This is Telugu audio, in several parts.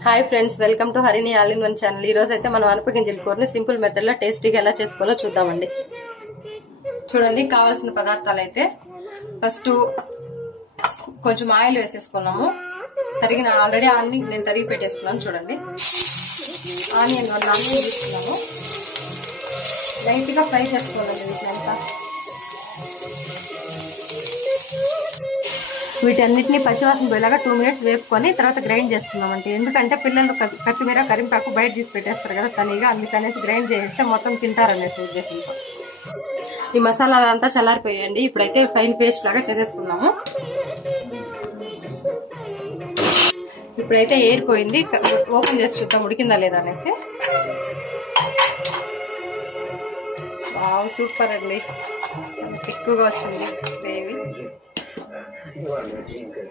Hi friends, welcome to Harini all in one channel. ఈ రోజు అయితే మనం అనప గింజల కూరని సింపుల్ మెథడ్ లో టేస్టీగా ఎలా చేసుకోవాలో చూద్దామండి. చూడండి, కావాల్సిన పదార్థాలు అయితే ఫస్ట్ కొంచెం ఆయిల్ వేసేసుకున్నాము. ఆల్రెడీ ఆనియన్ నేను తరిగి పెట్టేసుకున్నాను. చూడండి, ఆనియన్ 1 ఆనియన్ తీసుకున్నాము. లైట్ గా ఫ్రై చేసుకోవాలండి వీటినంతా. వీటన్నిటిని పచ్చివాసన పోయేలాగా 2 మినిట్స్ వేపుకొని తర్వాత గ్రైండ్ చేసుకున్నామంటే, ఎందుకంటే పిల్లలు కొత్తిమీర కరింపాకు బయట తీసి పెట్టేస్తారు కదా తనిగా, అందుకనేసి గ్రైండ్ చేస్తే మొత్తం తింటారనేసి ఉద్దేశంతో. ఈ మసాలాలంతా చల్లారిపోయండి. ఇప్పుడైతే ఫైన్ పేస్ట్ లాగా చేసేసుకున్నాము. ఇప్పుడైతే ఏరిపోయింది. ఓపెన్ చేసి చూద్దాం ఉడికిందా లేదా అనేసి. వావ్, సూపర్ అండి, ఎక్కువగా వచ్చింది గ్రేవీ.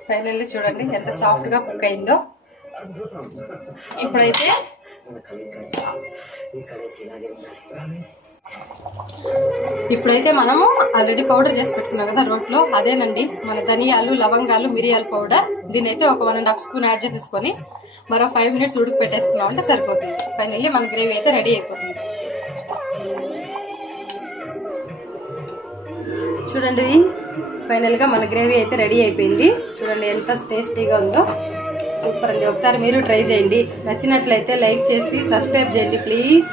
ఫైనల్లీ చూడండి ఎంత సాఫ్ట్ గా కుక్ అయిందో. ఇప్పుడైతే మనము ఆల్రెడీ పౌడర్ చేసి పెట్టుకున్నాం కదా రోట్లో, అదేనండి మన ధనియాలు, లవంగాలు, మిరియాల పౌడర్. దీనైతే ఒక 1.5 స్పూన్ యాడ్ చేసేసుకొని మరో 5 మినిట్స్ ఉడికి పెట్టేసుకున్నామంటే సరిపోతుంది. ఫైనల్లీ మన గ్రేవీ అయితే రెడీ అయిపోతుంది. చూడండి, ఫైనల్ గా మన గ్రేవీ అయితే రెడీ అయిపోయింది. చూడండి ఎంత టేస్టీగా ఉందో, సూపర్ అండి. ఒకసారి మీరు ట్రై చేయండి. నచ్చినట్లయితే లైక్ చేసి సబ్స్క్రైబ్ చేయండి ప్లీజ్.